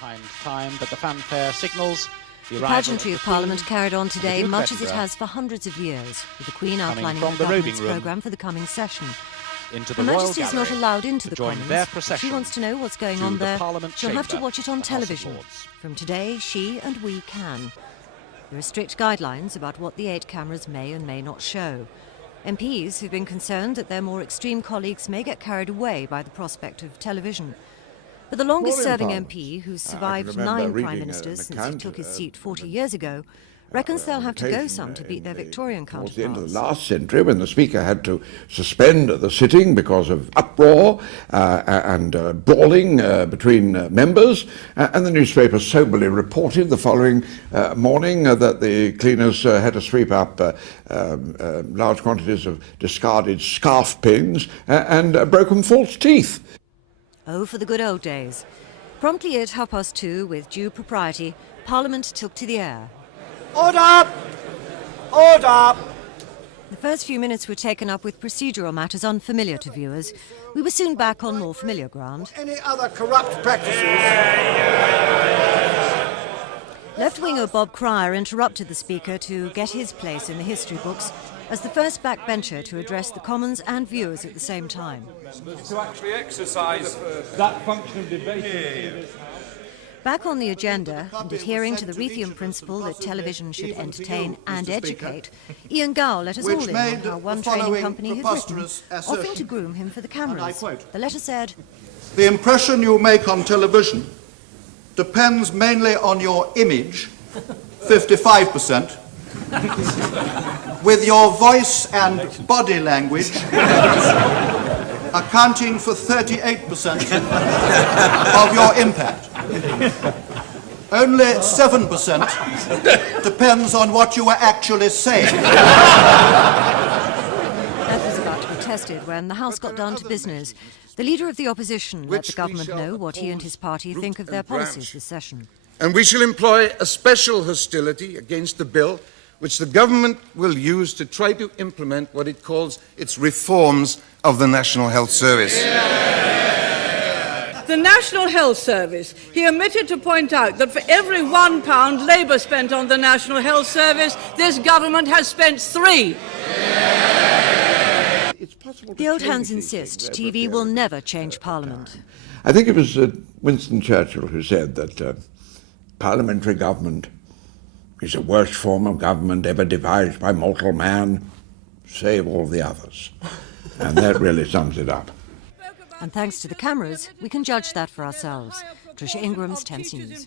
behind time, but the fanfare signals the pageantry of Parliament carried on today much as it has for hundreds of years, with the Queen outlining the government's programme for the coming session. Her Majesty is not allowed into the Commons. If she wants to know what's going on there, she'll have to watch it on television. From today, she and we can. There are strict guidelines about what the 8 cameras may and may not show. MPs have been concerned that their more extreme colleagues may get carried away by the prospect of television. But the longest-serving MP, who's survived 9 Prime Ministers since he took his seat 40 years ago, reckons they'll have to go some to beat their Victorian counterparts. Towards the end of the last century, when the Speaker had to suspend the sitting because of uproar and brawling between members, and the newspaper soberly reported the following morning that the cleaners had to sweep up large quantities of discarded scarf pins and broken false teeth. Oh, for the good old days. Promptly at 2:30, with due propriety, Parliament took to the air. Order! Order! The first few minutes were taken up with procedural matters unfamiliar to viewers. We were soon back on more familiar ground. Any other corrupt practices? Left-winger Bob Cryer interrupted the Speaker to get his place in the history books as the first backbencher to address the Commons and viewers at the same time. To actually exercise that function of debate. Back on the agenda, and adhering to the Rethian principle that television should entertain and educate, Ian Gow let us all in on how one training company had written, offering to groom him for the cameras. The letter said, "The impression you make on television depends mainly on your image, 55%, with your voice and body language accounting for 38% of your impact. Only 7% depends on what you were actually saying." That was about to be tested when the House got down to business. The Leader of the Opposition let the government know what he and his party think of their policies this session. And we shall employ a special hostility against the bill which the government will use to try to implement what it calls its reforms of the National Health Service. The National Health Service, he omitted to point out that for every £1 Labour spent on the National Health Service, this government has spent 3. The old hands insist TV will never change Parliament. I think it was Winston Churchill who said that parliamentary government is the worst form of government ever devised by mortal man, save all the others. And that really sums it up. And thanks to the cameras, we can judge that for ourselves. Tricia Ingram's Thames News.